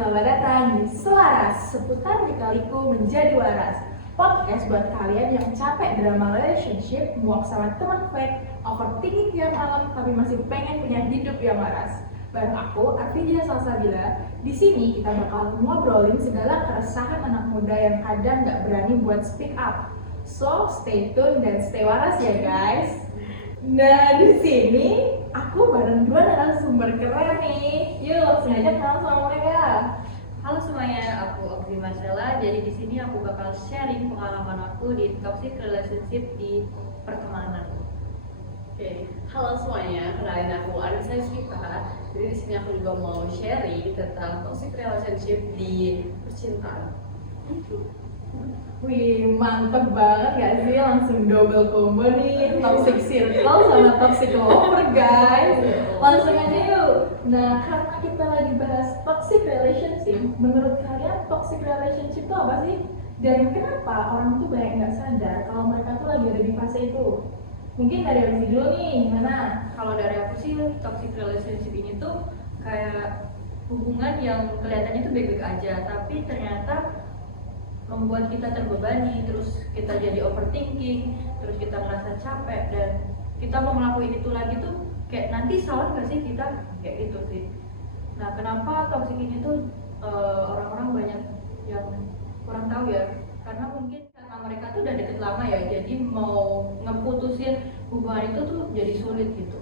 selamat datang di Selaras, seputar lika-liku menjadi waras. Podcast buat kalian yang capek drama relationship, muak sama teman fake, overthinking tiap malam, tapi masih pengen punya hidup yang waras. Bareng aku, Arvidia Salsabila. Di sini kita bakal ngobrolin segala keresahan anak muda yang kadang nggak berani buat speak up. So, stay tune dan stay waras ya guys. Nah, di sini aku bareng dua narasumber keren nih. Yuk, langsung aja kenal sama mereka. Halo semuanya, aku Ogdi Marcella. Jadi di sini aku bakal sharing pengalaman aku di toxic relationship di pertemanan. Oke, halo semuanya, kenalin aku Anissa Yusmita. Jadi di sini aku juga mau sharing tentang toxic relationship di percintaan. Wih, mantep banget gak sih? Langsung double combo nih, toxic circle sama toxic lover guys. Langsung aja yuk. Nah, karena kita lagi bahas toxic relationship, menurut kalian toxic relationship itu apa sih? Dan kenapa orang tuh banyak nggak sadar kalau mereka tuh lagi ada di fase itu? Mungkin dari Alfi dulu nih, gimana? Kalau dari aku sih, toxic relationship ini tuh kayak hubungan yang kelihatannya tuh baik-baik aja, tapi ternyata membuat kita terbebani, terus kita jadi overthinking, terus kita ngerasa capek dan kita mau ngelakuin itu lagi tuh kayak nanti salah nggak sih kita, kayak gitu sih. Nah, kenapa toxic ini tuh orang-orang banyak yang kurang tahu ya, karena mungkin karena mereka tuh udah deket lama ya, jadi mau ngeputusin hubungan itu tuh jadi sulit gitu.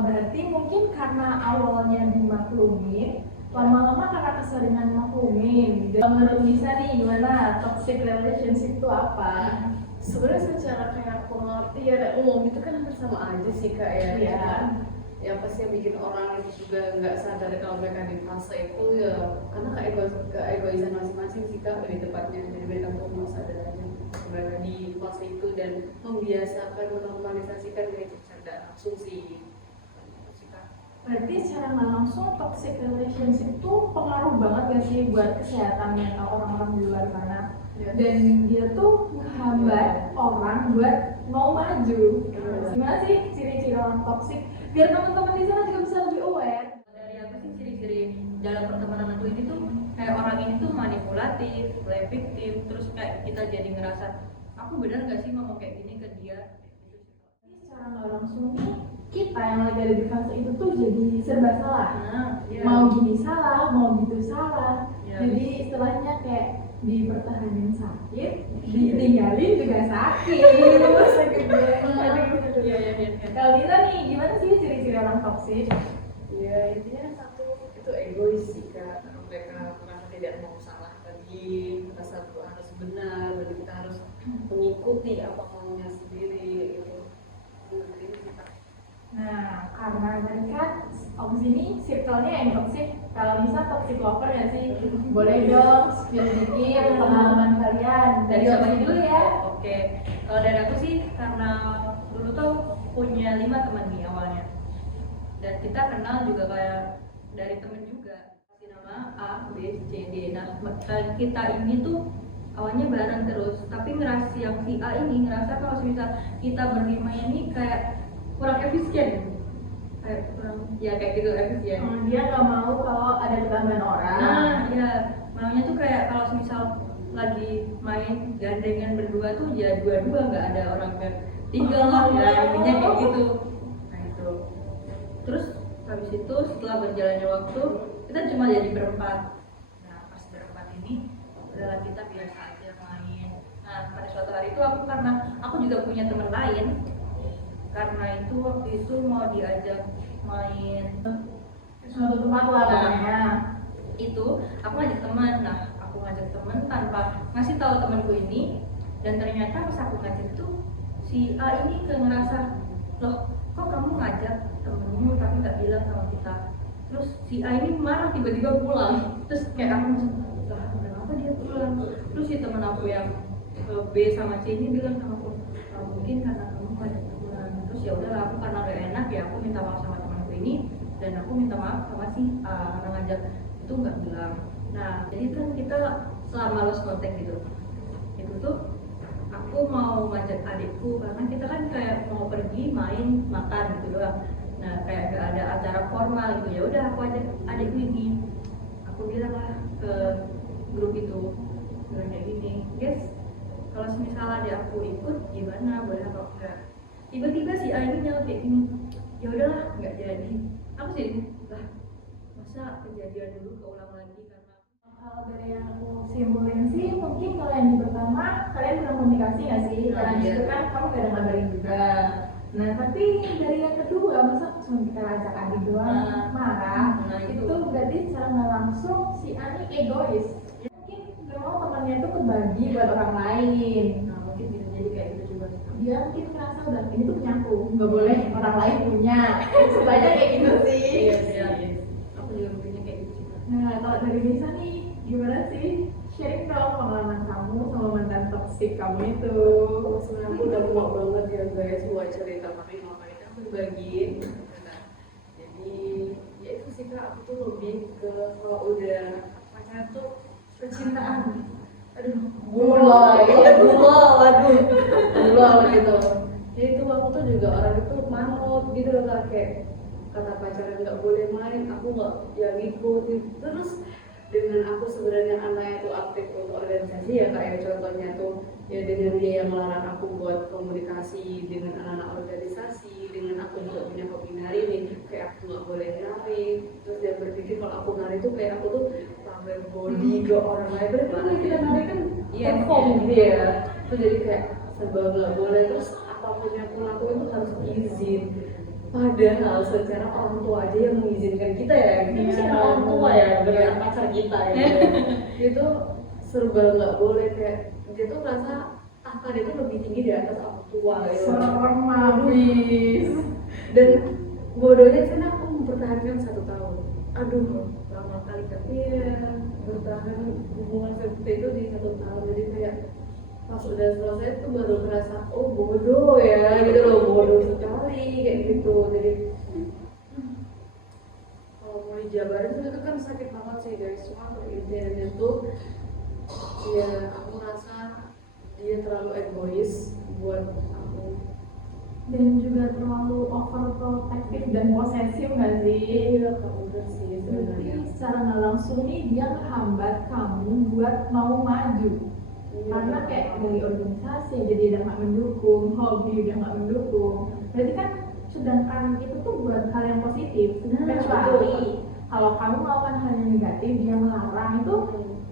Berarti mungkin karena awalnya dimaklumin, lama-lama karena keseringan maklumin. Menurut Nisa nih, gimana toxic relationship itu apa? Sebenarnya secara kayak pengertian dan umum itu kan hampir sama aja sih kak ya. Iya. Yang pasti yang bikin orang itu juga nggak sadar kalau mereka di fase itu ya karena keegoisan masing-masing sih kak lebih tepatnya. Jadi mereka tuh mau sadar aja mereka di fase itu dan membiasakan menormalisasikan itu secara asumsi. Berarti secara nggak langsung toxic relationship itu pengaruh banget gak sih buat kesehatan mental orang-orang di luar sana? Ya. Dan dia tuh menghambat orang buat mau maju. Gimana sih ciri-ciri orang toxic? Biar teman-teman di sana juga bisa lebih aware. Dari aku sih ciri-ciri dalam pertemanan aku ini tuh kayak orang ini tuh manipulatif, play victim, terus kayak kita jadi ngerasa aku benar nggak sih ngomong kayak gini ke dia. Secara nggak langsung nih, kita yang lagi ada di fase itu tuh jadi serba salah. Nah, ya. Mau gini salah, mau gitu salah. Ya. Jadi istilahnya kayak dipertahanin sakit, ditinggalin juga sakit. Sakit banget. Iya. Kalau Lina nih, gimana sih ciri-ciri orang toksik? Ya intinya satu itu egois sih kak. Mereka merasa tidak mau salah lagi, merasa harus benar dan kita harus mengikuti apa maunya sendiri gitu. Ini kita. Nah, karena tadi kan opsi ini circle-nya yang toksik. Kalau bisa toxic lover ya sih? Boleh dong spill dikit pengalaman kalian. Dari siapa Opsi dulu ya. Oke, kalau dari aku sih karena dulu tuh punya 5 teman nih awalnya, dan kita kenal juga kayak dari temen juga. Kasih nama A, B, C, D. Nah, kita ini tuh awalnya bareng terus, tapi ngerasa yang si A ini ngerasa kalau misal kita berlima ini kayak kurang efisien, kayak kurang ya kayak gitu efisien. Dia nggak mau kalau ada ketambahan orang. Nah, ya maunya tuh kayak kalau misal lagi main gandengan berdua tuh ya dua-dua, nggak ada orang tinggal lah ya, intinya kayak gitu. Nah itu. Terus habis itu setelah berjalannya waktu kita cuma jadi berempat. Nah pas berempat ini udahlah kita biasa aja main. Nah pada suatu hari itu karena aku juga punya teman lain, karena itu waktu itu mau diajak main Suatu tempat lah pokoknya. itu aku ngajak teman. Nah aku ngajak teman tanpa ngasih tahu temanku ini, dan ternyata pas aku ngajak tuh si A ini kayak ngerasa, loh kok kamu ngajak temenmu tapi nggak bilang sama kita. Terus si A ini marah tiba-tiba pulang. Terus kayak aku lah kenapa dia pulang. Terus si teman aku yang B sama C ini bilang sama aku, mungkin karena kamu ngajak pulang. Terus ya udahlah, aku karena gak enak ya aku minta maaf sama temanku ini, dan aku minta maaf sama si A karena ngajak itu nggak bilang. Nah jadi kan kita selama lost contact gitu, itu tuh aku mau ngajak adikku karena kita kan kayak mau pergi main makan gitu doang. Nah kayak gak ada acara formal gitu, ya udah aku ajak adikku ini, aku bilang lah ke grup itu, bilang kayak gini, guys, kalau misalnya ada aku ikut gimana, boleh apa enggak? Tiba-tiba si A ini nyala kayak gini, ya udahlah nggak jadi. Aku sih lah, masa kejadian dulu keulang lagi karena Hal dari yang aku simpulin sih, mungkin kalau yang di pertama kalian kurang komunikasi nggak sih? Karena Iya. itu kan kamu gak ada ngabarin juga. Nah tapi dari yang kedua, masa cuma kita ajak adik doang marah? Nah, Itu itu. berarti secara nggak langsung si Ani egois. Mungkin gak mau temannya itu kebagi buat orang lain. Nah mungkin bisa jadi kayak gitu juga. Dia mungkin ngerasa udah ini tuh punya aku, nggak boleh orang lain punya. Sebenarnya kayak gitu sih. Iya. Aku juga mikirnya kayak gitu juga. Nah kalau dari Nisa nih, gimana sih? Sharing dong pengalaman kamu sama mantan toksik kamu itu. Sebenarnya aku udah muak banget ya guys buat cerita, tapi kalau ini aku bagiin. Nah, jadi ya itu sih kak, aku tuh lebih ke kalau udah pacaran tuh percintaan. Aduh, gula gitu. Jadi itu aku tuh juga orang itu manut gitu loh kak, kayak kata pacaran nggak boleh main, aku nggak yang ngikutin. Terus dengan aku sebenarnya anaknya tuh aktif untuk organisasi ya kak, ya contohnya tuh ya dengan dia yang melarang aku buat komunikasi dengan anak-anak organisasi, dengan aku juga punya hobi nari nih, kayak aku nggak boleh nari. Terus dia berpikir kalau aku nari tuh kayak aku tuh pamer body ke orang lain, berarti kan kita nari kan perform gitu ya. Terus jadi kayak serba nggak boleh, terus apapun yang aku lakuin tuh harus izin. Padahal secara orang tua aja yang mengizinkan kita ya, kita mesti ada orang tua ya, bukan pacar kita ya. Itu serba nggak boleh, kayak dia tuh merasa tahta dia tuh lebih tinggi di atas orang tua gitu. Serem habis. Dan bodohnya kan aku mempertahankan 1 tahun. Aduh, lama kali, tapi ya bertahan hubungan seperti itu di 1 tahun. Jadi kayak pas udah selesai tuh baru ngerasa oh bodoh ya gitu loh, bodoh sekali kayak gitu. Jadi kalau mau dijabarin tuh itu kan sakit banget sih guys, cuma intinya tuh ya aku rasa dia terlalu egois buat aku. Dan juga terlalu overprotective dan posesif nggak sih? Iya kak, udah sih sebenarnya. Berarti secara nggak langsung nih dia menghambat kamu buat mau maju. Karena kayak dari organisasi aja dia udah nggak mendukung, hobi udah nggak mendukung. Berarti kan sedangkan itu tuh buat hal yang positif. Kecuali kalau kamu melakukan hal yang negatif, dia melarang itu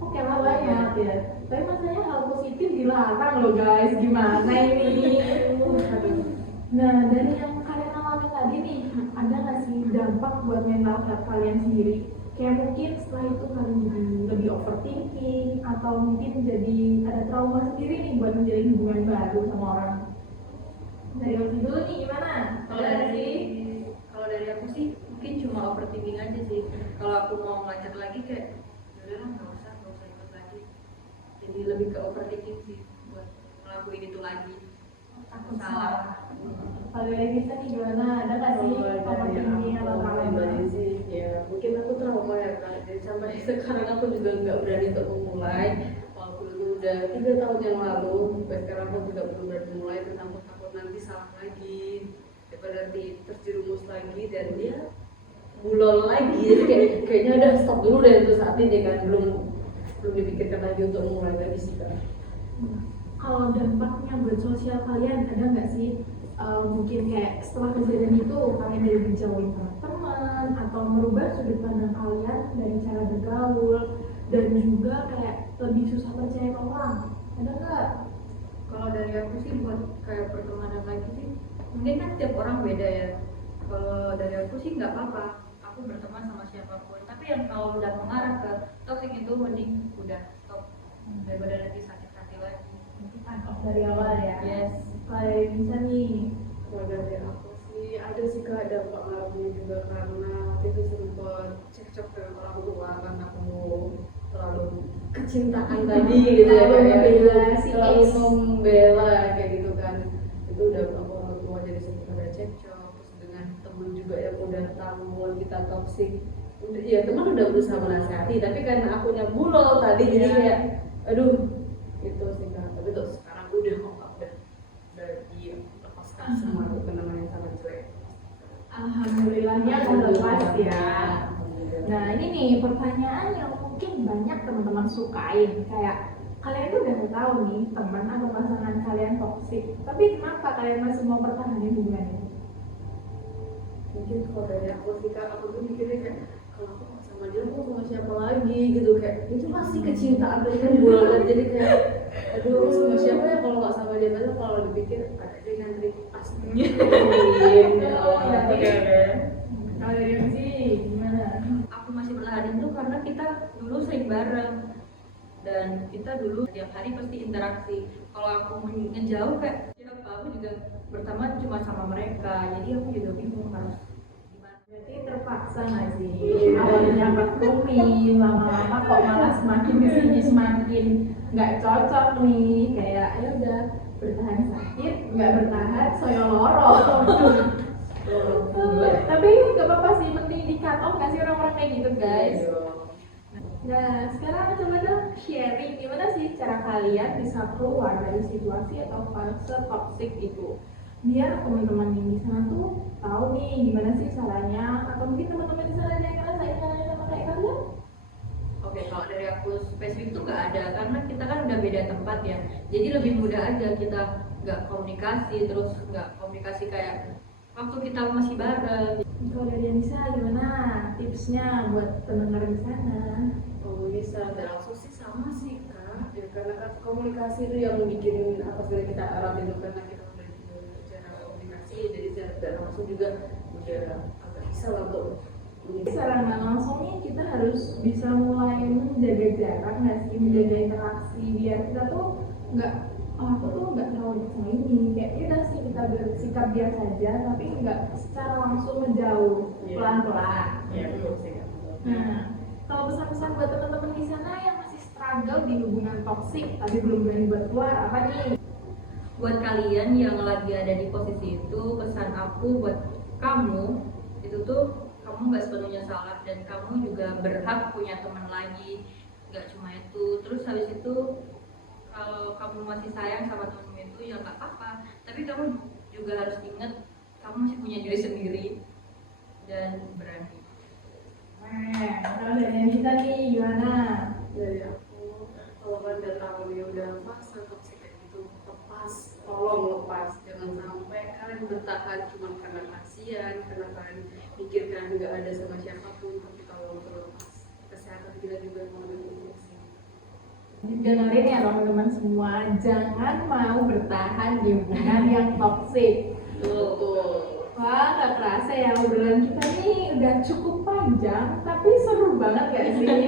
oke lah banyak ya. Tapi masalahnya hal positif dilarang loh guys, gimana ini? Nah dari yang kalian alami tadi nih, ada nggak sih dampak buat mental health kalian sendiri? Kayak mungkin setelah itu kalian jadi lebih overthinking atau mungkin jadi ada trauma sendiri nih buat menjalin hubungan baru sama orang. Dari Osi dulu nih gimana? Kalau dari aku sih mungkin cuma overthinking aja sih. Kalau aku mau ngajak lagi kayak udahlah nggak usah ikut lagi. Jadi lebih ke overthinking sih buat ngelakuin itu lagi. Takut salah. Kalau dari kita nih gimana? Ada nggak sih overthinking atau trauma? sih ya mungkin aku trauma ya kak, jadi sampai sekarang aku juga nggak berani untuk memulai. Walaupun itu udah 3 tahun yang lalu, sampai sekarang aku juga belum berani mulai, karena aku takut nanti salah lagi, daripada nanti terjerumus lagi dan dia bulol lagi. Jadi kayaknya udah stop dulu deh untuk saat ini kan, belum dipikirkan lagi untuk memulai lagi sih kak. Kalau dampaknya buat sosial kalian ada nggak sih? Mungkin kayak setelah kejadian itu kalian dari dijauhin sama teman atau merubah sudut pandang kalian dari cara bergaul dan juga kayak lebih susah percaya ke orang, ada nggak? Kalau dari aku sih buat kayak pertemanan lagi sih, mungkin kan tiap orang beda ya. Kalau dari aku sih nggak apa-apa, aku berteman sama siapapun. Tapi yang kalau udah mengarah ke toxic itu mending udah stop daripada nanti sakit hati lagi. Off dari awal ya. Yes. Kalau dari bisa nih, Kalau dari aku sih ada sih kak dampak ngaruhnya juga, karena waktu itu sempat cekcok dengan orang tua karena aku terlalu kecintaan tadi gitu ya, Terlalu kayak membela si terlalu ex. membela kayak gitu kan. Itu udah aku orang tua jadi sempat ada cekcok. Terus dengan teman juga yang udah tahu kita toksik, ya teman udah berusaha menasihati, tapi karena akunya bulol tadi jadi kayak aduh itu sih kak. Tapi tuh sekarang udah kok kak, udah dilepaskan semua tuh kenangan yang sangat jelek. alhamdulillahnya udah lepas ya. Nah ini nih pertanyaan yang mungkin banyak teman-teman sukain. Kayak kalian tuh udah tahu nih teman atau pasangan kalian toksik, tapi kenapa kalian masih mau pertahanin hubungan ini? Mungkin kalau dari aku sih kak, aku tuh mikirnya kayak kalau aku nggak sama dia, aku sama siapa lagi gitu, kayak itu pasti kecintaan dari kan bulan. Jadi kayak aduh, aku sama siapa ya kalau nggak sama dia. Padahal kalau dipikir ada dia nanti pastinya. Oke. Kalau dari yang sih gimana? Aku masih bertahan itu karena kita dulu sering bareng dan kita dulu tiap hari pasti interaksi. Kalau aku ngejauh kayak siapa, aku juga berteman cuma sama mereka, jadi aku juga bingung harus gimana. Berarti terpaksa nggak sih? Awalnya berkumin, lama-lama kok malah semakin kesini semakin nggak cocok nih. Kayak ya udah bertahan sakit, nggak bertahan soyo loro. Tapi nggak apa-apa sih, penting di cut off nggak sih orang-orang kayak gitu guys. Nah sekarang coba dong sharing gimana sih cara kalian bisa keluar dari situasi atau fase toxic itu, biar teman-teman yang di sana tuh tahu nih gimana sih caranya, atau mungkin teman-teman di sana ada yang ngerasain hal sama kayak kalian. Oke, kalau dari aku spesifik tuh nggak ada, karena kita kan udah beda tempat ya, jadi lebih mudah aja kita nggak komunikasi, terus nggak komunikasi kayak waktu kita masih bareng. Kalau dari yang bisa gimana tipsnya buat pendengar di sana? Oh bisa, dan langsung sih sama sih kak ya, karena kan komunikasi itu yang bikin apa sebenarnya kita erat itu, karena kita udah cara komunikasi, jadi secara tidak langsung juga udah agak bisa lah untuk Secara nggak langsungnya kita harus bisa mulai menjaga jarak nggak sih, menjaga interaksi biar kita tuh nggak, oh aku tuh nggak terlalu sama ini, kayak ya udah sih kita bersikap biasa aja tapi nggak secara langsung menjauh, pelan-pelan. ya betul sih kak. Nah, kalau pesan-pesan buat teman-teman di sana yang masih struggle di hubungan toksik tapi belum berani buat keluar apa nih? Buat kalian yang lagi ada di posisi itu, pesan aku buat kamu itu tuh kamu nggak sepenuhnya salah dan kamu juga berhak punya teman lagi, nggak cuma itu. Terus habis itu kalau kamu masih sayang sama temenmu itu ya nggak apa-apa, tapi kamu juga harus ingat kamu masih punya diri sendiri dan berani. Kalau dari kita nih gimana? Dari aku, kalau kalian udah tahu dia udah fase toksik kayak gitu, lepas, tolong lepas, jangan sampai kalian bertahan cuma karena kasihan, karena kalian mikir kalian nggak ada sama siapapun, tapi tolong lepas. Kesehatan kita juga mau lebih sih. Dengerin ya teman-teman semua, jangan mau bertahan di hubungan yang toksik. Betul. Wah, gak kerasa ya obrolan kita nih udah cukup panjang, tapi seru banget gak sih?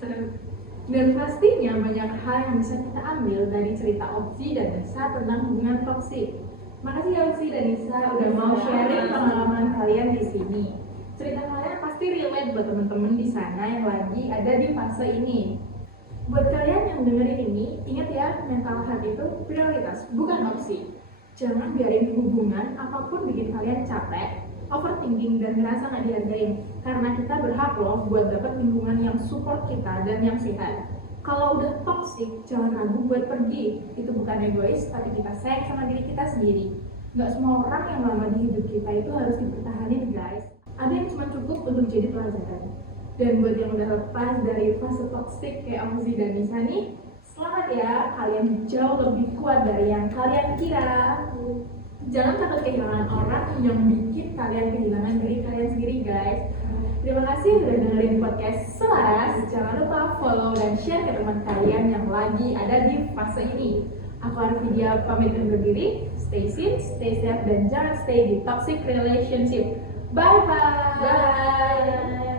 Seru. Dan pastinya banyak hal yang bisa kita ambil dari cerita Opsi dan Nisa tentang hubungan toksik. Makasih ya Opsi dan Nisa udah mau sharing pengalaman kalian di sini. Cerita kalian pasti relate buat teman-teman di sana yang lagi ada di fase ini. Buat kalian yang dengerin ini, ingat ya, mental health itu prioritas, bukan opsi. Jangan biarin hubungan apapun bikin kalian capek, overthinking, dan ngerasa gak dihargain. Karena kita berhak loh buat dapet lingkungan yang support kita dan yang sehat. Kalau udah toxic, jangan ragu buat pergi. Itu bukan egois, tapi kita sayang sama diri kita sendiri. Gak semua orang yang lama di hidup kita itu harus dipertahankan guys. Ada yang cuma cukup untuk jadi pelajaran. Dan buat yang udah lepas dari fase toxic kayak Auzi dan Nisa nih, selamat ya, kalian jauh lebih kuat dari yang kalian kira. Jangan takut kehilangan orang yang bikin kalian kehilangan diri kalian sendiri guys. Terima kasih udah dengerin podcast Selaras. Jangan lupa follow dan share ke teman kalian yang lagi ada di fase ini. Aku Arvidia pamit undur diri. Stay safe, dan jangan stay di toxic relationship. Bye bye.